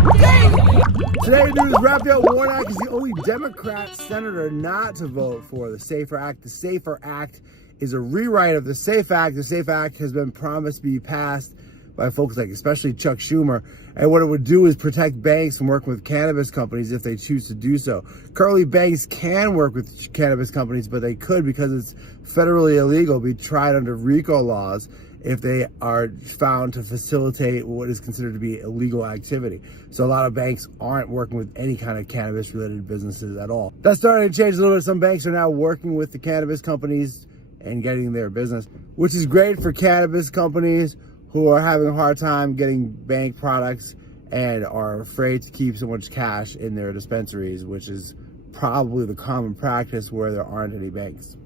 Today news, Raphael Warnock is the only Democrat senator not to vote for the SAFER Act. The SAFER Act is a rewrite of the SafeAct. The SafeAct has been promised to be passed by folks like especially Chuck Schumer. And what it would do is protect banks from working with cannabis companies if they choose to do so. Currently, banks can work with cannabis companies, but they could, because it's federally illegal, be tried under RICO laws if they are found to facilitate what is considered to be illegal activity. So a lot of banks aren't working with any kind of cannabis related businesses at all. That's starting to change a little bit. Some banks are now working with the cannabis companies and getting their business, which is great for cannabis companies who are having a hard time getting bank products and are afraid to keep so much cash in their dispensaries, which is probably the common practice where there aren't any banks.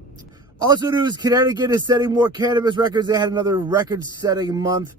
Also news, Connecticut is setting more cannabis records. They had another record-setting month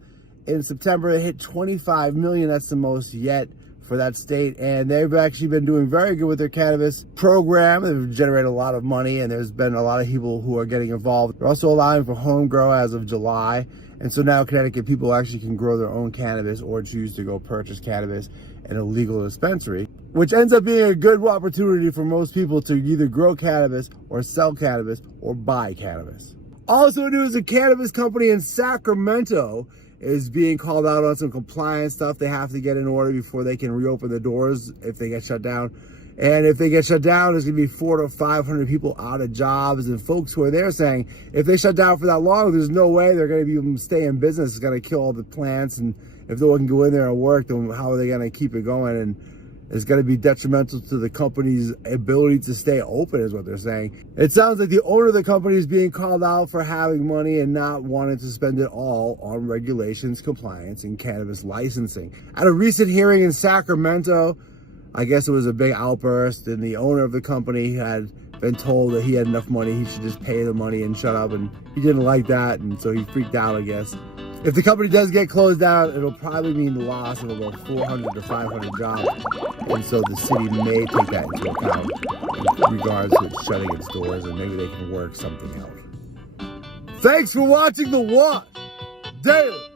in September. They hit 25 million. That's the most yet for that state. And they've actually been doing very good with their cannabis program. They've generated a lot of money, and there's been a lot of people who are getting involved. They're also allowing for home grow as of July. And so now Connecticut people actually can grow their own cannabis or choose to go purchase cannabis in a legal dispensary, which ends up being a good opportunity for most people to either grow cannabis or sell cannabis or buy cannabis. Also news, a cannabis company in Sacramento is being called out on some compliance stuff they have to get in order before they can reopen the doors if they get shut down. And if they get shut down, there's going to be 400 to 500 people out of jobs, and folks who are there saying if they shut down for that long, there's no way they're going to be able to stay in business. It's going to kill all the plants, and if no one can go in there and work, then how are they going to keep it going? And it's going to be detrimental to the company's ability to stay open, is what they're saying. It sounds like the owner of the company is being called out for having money and not wanting to spend it all on regulations, compliance, and cannabis licensing. At a recent hearing in Sacramento, I guess it was a big outburst, and the owner of the company had been told that he had enough money, he should just pay the money and shut up, and he didn't like that, and so he freaked out, I guess. If the company does get closed down, it'll probably mean the loss of about 400 to 500 jobs, and so the city may take that into account in regards to shutting its doors, and maybe they can work something out. Thanks for watching The Watch Daily.